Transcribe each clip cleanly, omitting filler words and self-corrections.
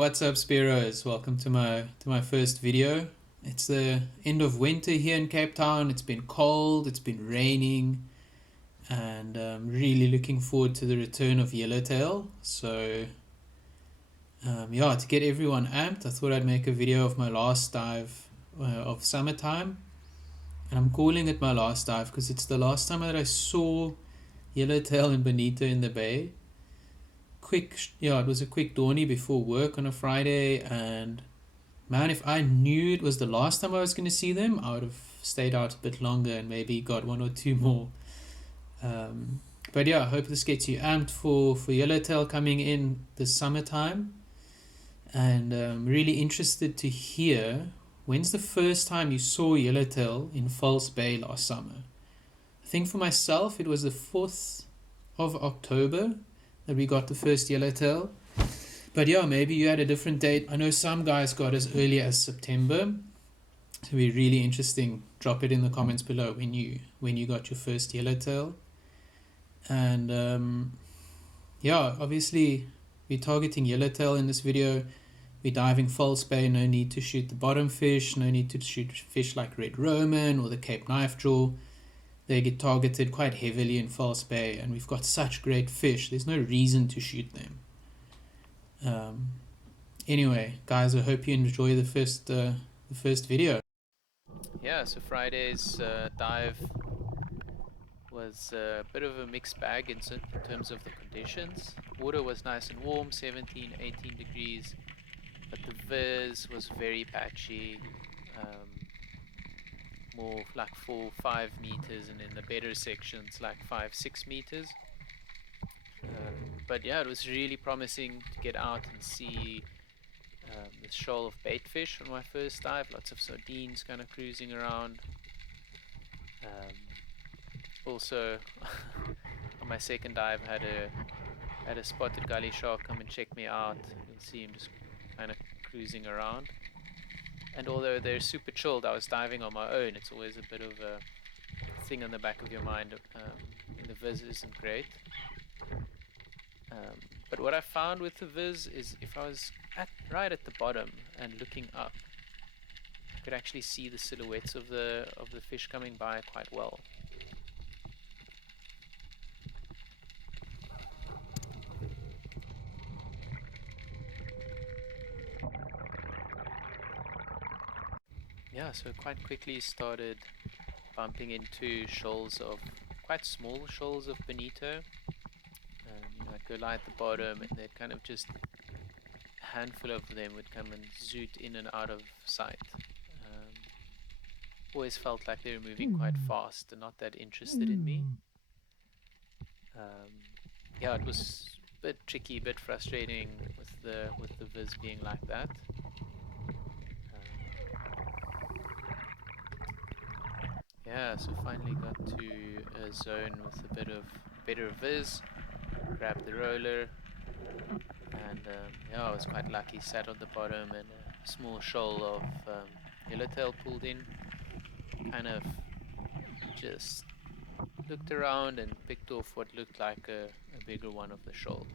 What's up, Spearos? Welcome to my first video. It's the end of winter here in Cape Town. It's been cold, it's been raining, and really looking forward to the return of Yellowtail. So yeah, to get everyone amped, I thought I'd make a video of my last dive of summertime. And I'm calling it my last dive because it's the last time that I saw Yellowtail and Bonnito in the bay. It was a quick dawny before work on a Friday, and man, if I knew it was the last time I was going to see them, I would have stayed out a bit longer and maybe got one or two more. But yeah, I hope this gets you amped for Yellowtail coming in this summertime. And really interested to hear, when's the first time you saw Yellowtail in False Bay last summer? I think for myself it was the 4th of October that we got the first Yellowtail. But yeah, maybe you had a different date. I know some guys got as early as September. So it'd be really interesting. Drop it in the comments below when you got your first Yellowtail. And yeah, obviously we're targeting Yellowtail in this video. We're diving False Bay, no need to shoot the bottom fish, no need to shoot fish like Red Roman or the Cape Knife Jaw. They get targeted quite heavily in False Bay, and we've got such great fish. There's no reason to shoot them. Anyway, guys, I hope you enjoy the first video. Yeah, so Friday's dive was a bit of a mixed bag in terms of the conditions. Water was nice and warm, 17, 18 degrees, but the viz was very patchy. More like 4-5 meters, and in the better sections like 5-6 meters. But yeah, it was really promising to get out and see the shoal of bait fish on my first dive. Lots of sardines kind of cruising around. Also on my second dive had a spotted gully shark come and check me out. You'll see him just kind of cruising around. And although they're super chilled, I was diving on my own. It's always a bit of a thing on the back of your mind. The viz isn't great. But what I found with the viz is if I was right at the bottom and looking up, I could actually see the silhouettes of the fish coming by quite well. Yeah, so quite quickly started bumping into shoals of quite small shoals of Bonnito. I'd go lie at the bottom, and they'd kind of just a handful of them would come and zoot in and out of sight. Always felt like they were moving quite fast and not that interested in me. Yeah, it was a bit tricky, a bit frustrating with the viz being like that. Yeah, so finally got to a zone with a bit of better viz, grabbed the roller, and yeah, I was quite lucky, sat on the bottom, and a small shoal of Yellowtail pulled in. Kind of just looked around and picked off what looked like a bigger one of the shoal.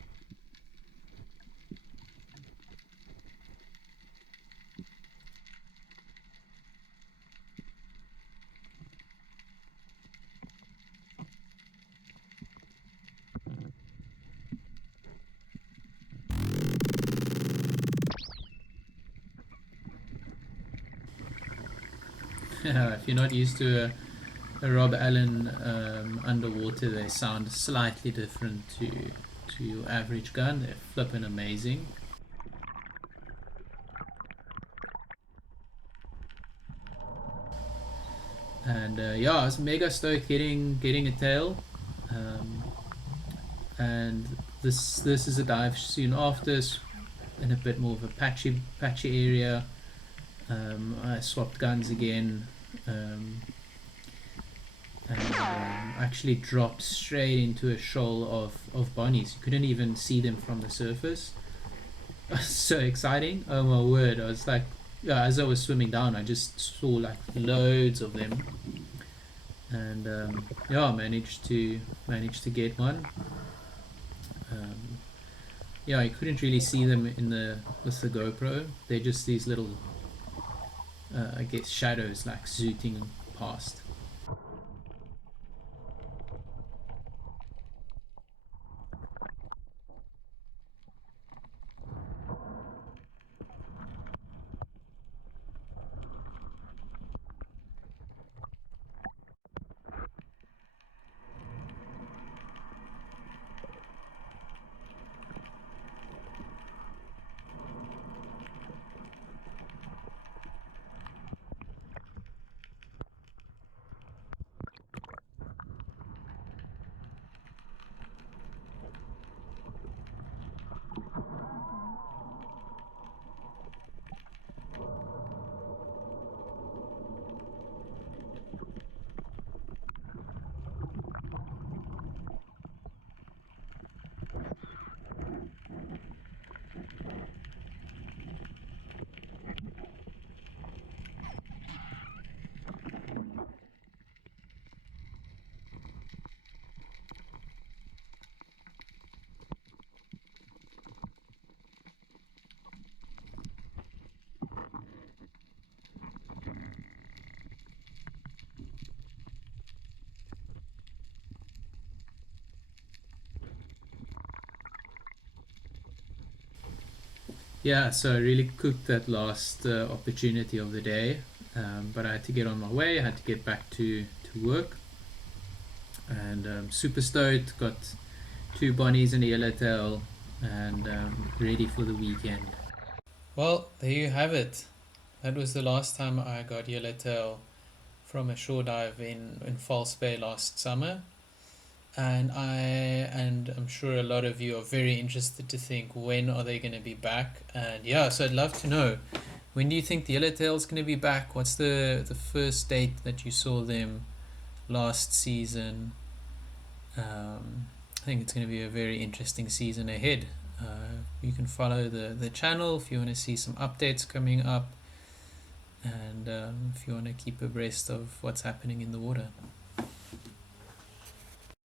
If you're not used to a Rob Allen underwater, they sound slightly different to your average gun. They're flippin' amazing. And yeah, I was mega stoked getting a tail. And this is a dive soon after, in a bit more of a patchy area. I swapped guns again, and actually dropped straight into a shoal of bunnies. You couldn't even see them from the surface. So exciting! Oh my word! I was like, yeah, as I was swimming down, I just saw like loads of them, and yeah, managed to get one. yeah, you couldn't really see them in the with the GoPro. They're just these little, I guess, shadows like zooting past. Yeah, so I really cooked that last opportunity of the day, but I had to get on my way. I had to get back to work, and super stoked. Got two bonnies and a yellowtail, and ready for the weekend. Well, there you have it. That was the last time I got yellowtail from a shore dive in False Bay last summer. And I'm sure a lot of you are very interested to think, when are they going to be back? And yeah, so I'd love to know, when do you think the Yellowtail's going to be back? What's the first date that you saw them last season? I think it's going to be a very interesting season ahead. You can follow the channel if you want to see some updates coming up, and if you want to keep abreast of what's happening in the water.